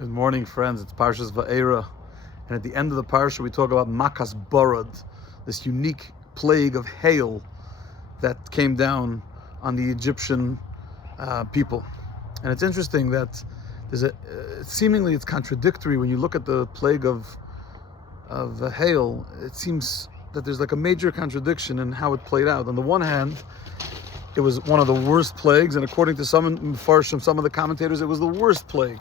Good morning, friends. It's Parshas Va'era, and at the end of the parsha we talk about Makas Barad, this unique plague of hail that came down on the Egyptian people. And it's interesting that seemingly it's contradictory when you look at the plague of hail. It seems that there's like a major contradiction in how it played out. On the one hand, it was one of the worst plagues, and according to some of the commentators, it was the worst plague.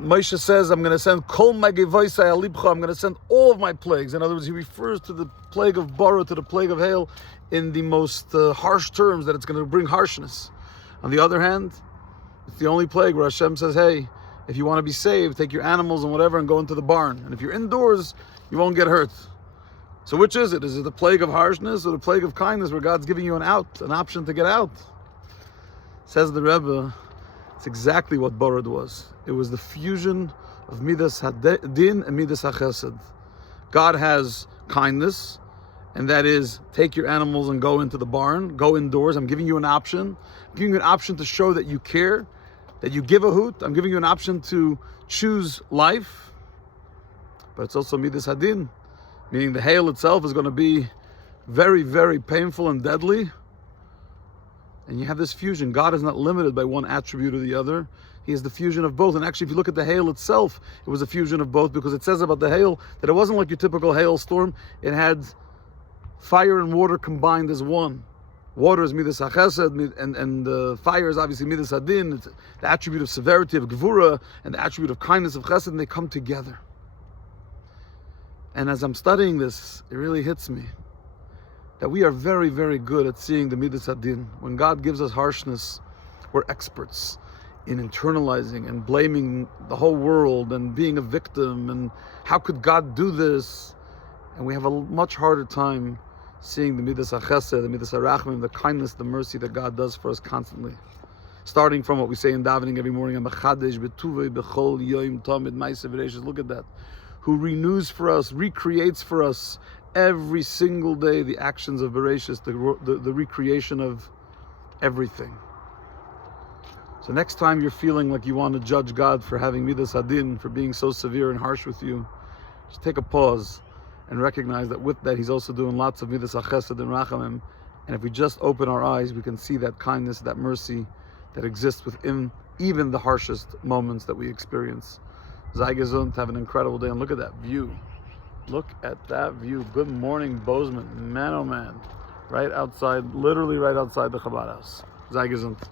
Moshe says, I'm going to send kol magevoisai alibcha, I'm going to send all of my plagues. In other words, he refers to the plague of Bara, to the plague of hail, in the most harsh terms, that it's going to bring harshness. On the other hand, it's the only plague where Hashem says, hey, if you want to be saved, take your animals and whatever and go into the barn. And if you're indoors, you won't get hurt. So which is it? Is it the plague of harshness or the plague of kindness, where God's giving you an option to get out? Says the Rebbe, it's exactly what Barad was. It was the fusion of Midas Hadin and Midas HaChesed. God has kindness, and that is, take your animals and go into the barn, go indoors. I'm giving you an option. I'm giving you an option to show that you care, that you give a hoot. I'm giving you an option to choose life. But it's also Midas Hadin, meaning the hail itself is going to be very, very painful and deadly. And you have this fusion. God is not limited by one attribute or the other. He is the fusion of both. And actually, if you look at the hail itself, it was a fusion of both, because it says about the hail that it wasn't like your typical hailstorm. It had fire and water combined as one. Water is Midas HaChesed, and fire is obviously Midas Hadin. It's the attribute of severity of Gevura and the attribute of kindness of Chesed, and they come together. And as I'm studying this, it really hits me that we are very, very good at seeing the Midas Hadin. When God gives us harshness, we're experts in internalizing and blaming the whole world and being a victim, and how could God do this? And we have a much harder time seeing the Midas HaChesed, the Midas HaRachmim, the kindness, the mercy that God does for us constantly. Starting from what we say in davening every morning, look at that. Who renews for us, recreates for us every single day the actions of Bereshis, the recreation of everything. So next time you're feeling like you want to judge God for having Midas Hadin, for being so severe and harsh with you, just take a pause and recognize that with that He's also doing lots of Midas HaChesed and Rachamim. And if we just open our eyes, we can see that kindness, that mercy that exists within even the harshest moments that we experience. Sei gesund, have an incredible day, and look at that view. Look at that view. Good morning, Bozeman. Man, oh man. Right outside, literally right outside the Chabad house. Sei gesund.